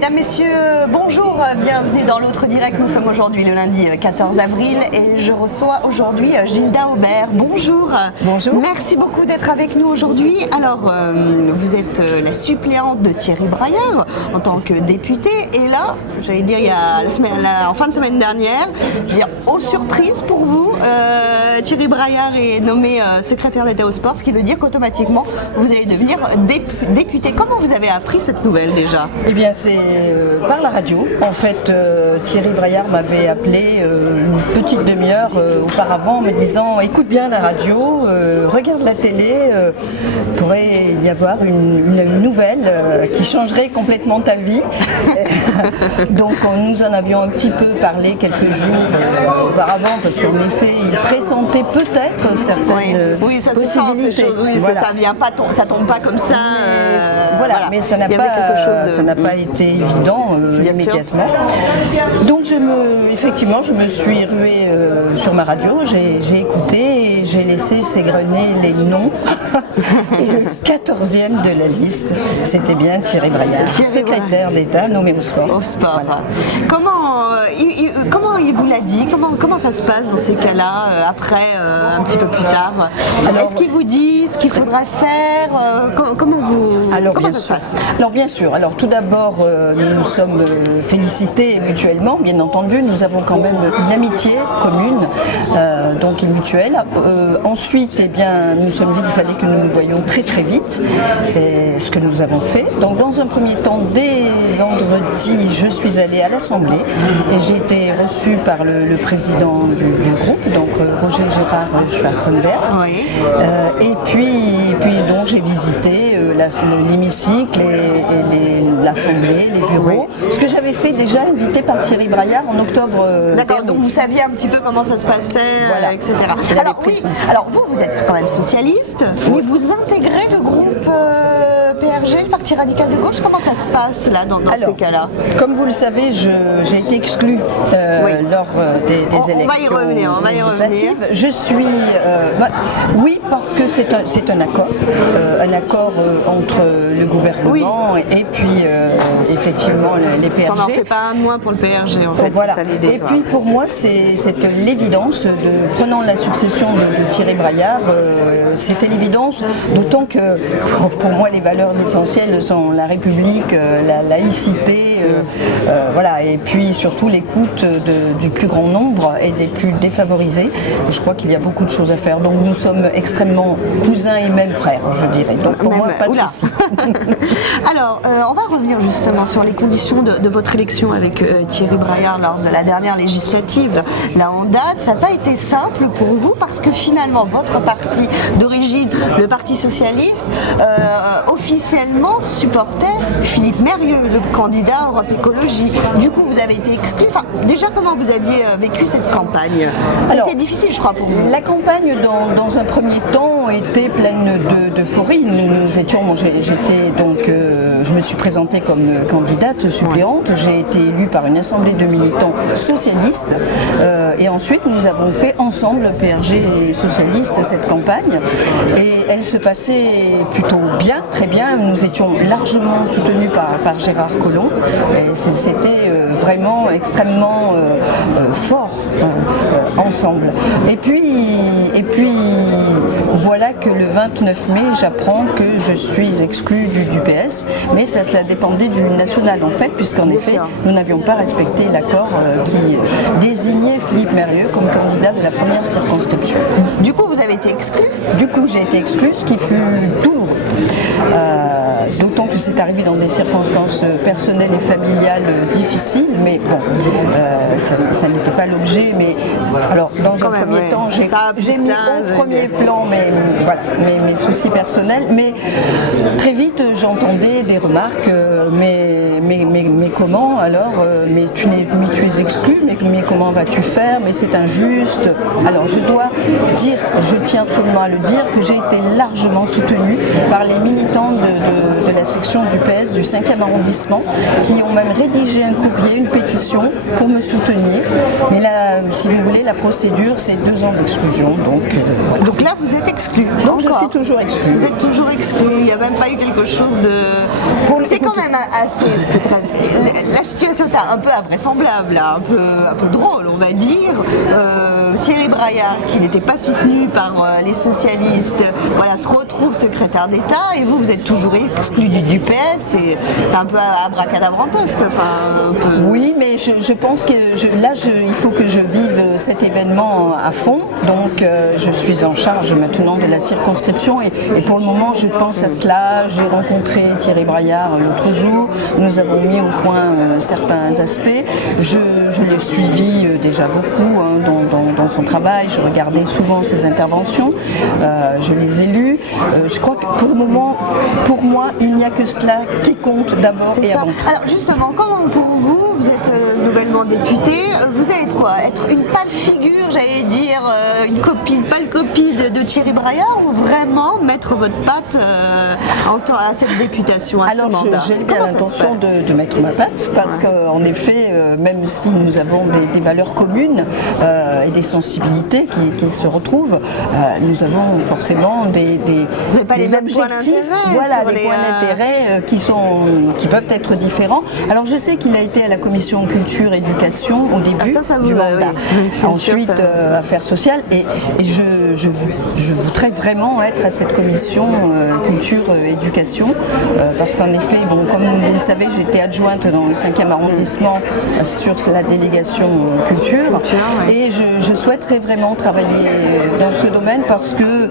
Mesdames, Messieurs, bonjour, bienvenue dans l'autre direct. Nous sommes aujourd'hui le lundi 14 avril et je reçois aujourd'hui Gilda Aubert. Bonjour. Bonjour. Merci beaucoup d'être avec nous aujourd'hui. Alors, vous êtes la suppléante de Thierry Braillard en tant que député. Et là, j'allais dire, il y a en fin de semaine dernière, je veux dire, aux surprises pour vous, Thierry Braillard est nommé secrétaire d'État au sport, ce qui veut dire qu'automatiquement, vous allez devenir député. Comment vous avez appris cette nouvelle déjà ? Eh bien, c'est par la radio. En fait, Thierry Braillard m'avait appelé une petite demi-heure auparavant en me disant « Écoute bien la radio, regarde la télé, pourrait y avoir une nouvelle qui changerait complètement ta vie. » Donc, nous en avions un petit peu parlé quelques jours auparavant parce qu'en effet, il pressentait peut-être certaines oui, ça se sent ces choses. Oui, voilà. Ça vient pas, ça tombe pas comme ça. Mais ça n'a pas été évident immédiatement. Donc effectivement, je me suis ruée sur ma radio, j'ai écouté et j'ai laissé s'égrener les noms. Et le 14e de la liste, c'était bien Thierry Braillard, secrétaire d'État nommé au sport. Au sport. Voilà. Comment il vous l'a dit ? Comment ça se passe dans ces cas-là, après, un petit peu plus tard ? Est-ce qu'il vous dit ce qu'il faudra faire ? Comment ça se passe ? Alors bien sûr. Alors tout d'abord, nous nous sommes félicités mutuellement. Bien entendu, nous avons quand même une amitié commune, donc mutuelle. Ensuite, nous nous sommes dit qu'il fallait que nous nous voyions très très vite, ce que nous avons fait. Donc dans un premier temps, dès vendredi, je suis allée à l'Assemblée et j'ai été reçue par le président du groupe, donc Roger Gérard Schwarzenberg. Oui. Et puis donc j'ai visité l'hémicycle et l'Assemblée, les bureaux. Ce que j'avais fait déjà, invité par Thierry Braillard en octobre. D'accord, donc vous saviez un petit peu comment ça se passait, voilà. etc. Alors vous êtes quand même socialiste, mais vous intégrez le groupe PRG, le Parti radical de gauche. Comment ça se passe là dans ces cas-là ? Comme vous le savez, j'ai été exclue lors des élections on va y revenir. Je suis... oui, parce que c'est un accord entre le gouvernement et puis effectivement les PRG. Ça n'en fait pas un de moins pour le PRG en fait. Voilà. C'est ça l'idée, et puis pour moi, c'est l'évidence prenant la succession de Thierry Braillard, c'était l'évidence, d'autant que pour moi les valeurs essentielles sont la République, la laïcité, voilà, et puis surtout l'écoute du plus grand nombre et des plus défavorisés. Je crois qu'il y a beaucoup de choses à faire. Donc nous sommes extrêmement cousins et même frères, je dirais. Donc pour moi, pas de souci. Alors, on va revenir justement sur les conditions de votre élection avec Thierry Braillard lors de la dernière législative. Là en date, ça n'a pas été simple pour vous parce que finalement, votre parti d'origine, le Parti Socialiste, officiellement supportait Philippe Mérieux, le candidat Europe Écologie. Du coup, vous avez été exclu. Enfin, déjà, comment vous aviez vécu cette campagne ? C'était difficile, je crois, pour vous. La campagne, dans un premier temps, était pleine d'euphorie. Je me suis présentée comme candidate suppléante. J'ai été élue par une assemblée de militants socialistes. Et ensuite, nous avons fait ensemble, PRG et socialistes, cette campagne. Et elle se passait plutôt bien, très bien. Nous étions largement soutenus par Gérard Collomb. C'était vraiment extrêmement fort ensemble. Et puis, voilà que le 29 mai, j'apprends que je suis exclue du PS, mais cela dépendait du national en fait, puisqu'en effet, nous n'avions pas respecté l'accord qui désignait Philippe Mérieux comme candidat de la première circonscription. Du coup, vous avez été exclue ? Du coup, j'ai été exclue, ce qui fut douloureux. D'autant que c'est arrivé dans des circonstances personnelles et familiales difficiles, mais bon, ça n'était pas l'objet. Mais alors, dans un premier temps, j'ai mis au premier plan mes soucis personnels, mais très vite j'entendais des remarques, mais comment alors, mais tu es exclu, mais comment vas-tu faire, mais c'est injuste. Alors je dois tiens absolument à le dire, que j'ai été largement soutenue par les militants de de la section du PS du 5e arrondissement qui ont même rédigé un courrier, une pétition pour me soutenir. Mais là, si vous voulez, la procédure, c'est 2 ans d'exclusion. Voilà. Donc là, vous êtes exclu. Donc je suis toujours exclue. Vous êtes toujours exclu. Il n'y a même pas eu quelque chose de... C'est quand même assez... La situation est un peu invraisemblable, là, un peu drôle, on va dire. Thierry Braillard, qui n'était pas soutenu par les socialistes, voilà, se retrouve secrétaire d'État, et vous êtes toujours exclu du PS. C'est un peu abracadabrantesque. Enfin, un peu... Oui, mais je pense que il faut que je vive cet événement à fond. Donc je suis en charge maintenant de la circonscription et pour le moment je pense à cela. J'ai rencontré Thierry Braillard l'autre jour, nous avons mis au point certains aspects. Je l'ai suivi déjà beaucoup dans son travail, je regardais souvent ses interventions, je les ai lues. Je crois que pour le moment, pour moi, il n'y a que cela qui compte d'abord et avant tout. Alors justement, comment pour vous êtes nouvellement député, vous allez être quoi? Être une pâle figure, j'allais dire, une pâle copie de Thierry Braillard, ou vraiment mettre votre patte à cette députation, à ce mandat? J'ai bien l'intention de mettre ma patte, parce qu'en effet, même si nous avons des valeurs communes et des sensibilités qui se retrouvent, nous avons forcément des objectifs, voilà, des points d'intérêt qui peuvent être différents. Alors je sais qu'il a été à la commission culture éducation au début du mandat, ensuite affaires sociales, et je voudrais vraiment être à cette commission culture éducation, parce qu'en effet, bon, comme vous le savez, j'étais adjointe dans le 5e arrondissement sur la délégation culture, et je souhaiterais vraiment travailler dans ce domaine parce que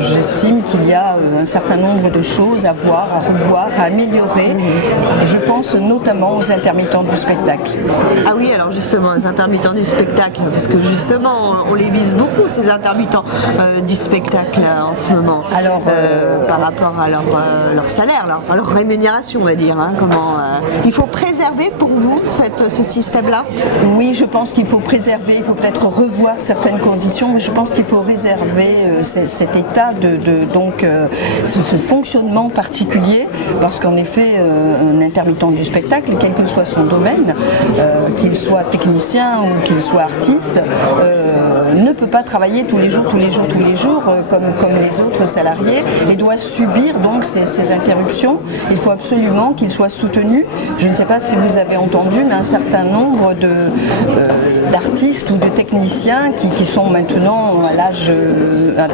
j'estime qu'il y a un certain nombre de choses à voir, à revoir, à améliorer. Je pense notamment aux intermittents du spectacle. Ah oui, alors justement, les intermittents du spectacle, parce que justement, on les vise beaucoup, ces intermittents du spectacle en ce moment. Alors, par rapport à leur salaire, à leur rémunération, on va dire. Il faut préserver pour vous ce système-là? Oui, je pense qu'il faut préserver, il faut peut-être revoir certaines conditions, mais je pense qu'il faut réserver cet état ce fonctionnement particulier, parce qu'en effet, un intermittent du spectacle, quel que soit son domaine, qu'il soit technicien ou qu'il soit artiste, ne peut pas travailler tous les jours, comme les autres salariés, et doit subir donc ces interruptions. Il faut absolument qu'il soit soutenu. Je ne sais pas si vous avez entendu, mais un certain nombre d'artistes ou de techniciens qui sont maintenant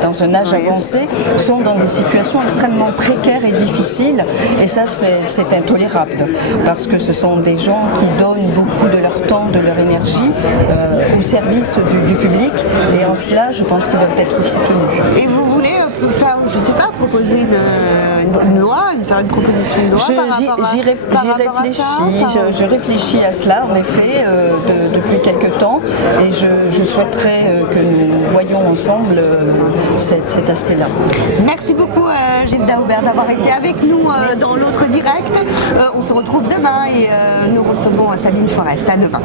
dans un âge avancé, sont dans des situations extrêmement précaires et difficiles, et ça c'est intolérable, parce que ce sont des gens qui donnent beaucoup de leur temps, de leur énergie au service du public, et en cela je pense qu'ils doivent être soutenus. Et vous voulez faire, je ne sais pas, proposer une loi, faire une proposition de loi Je réfléchis à cela en effet depuis quelque temps, et je souhaiterais que nous voyions ensemble cet aspect-là. Merci beaucoup Gilles Daoubert d'avoir été avec nous dans l'autre direct. On se retrouve demain et nous recevons Sabine Forest. À demain.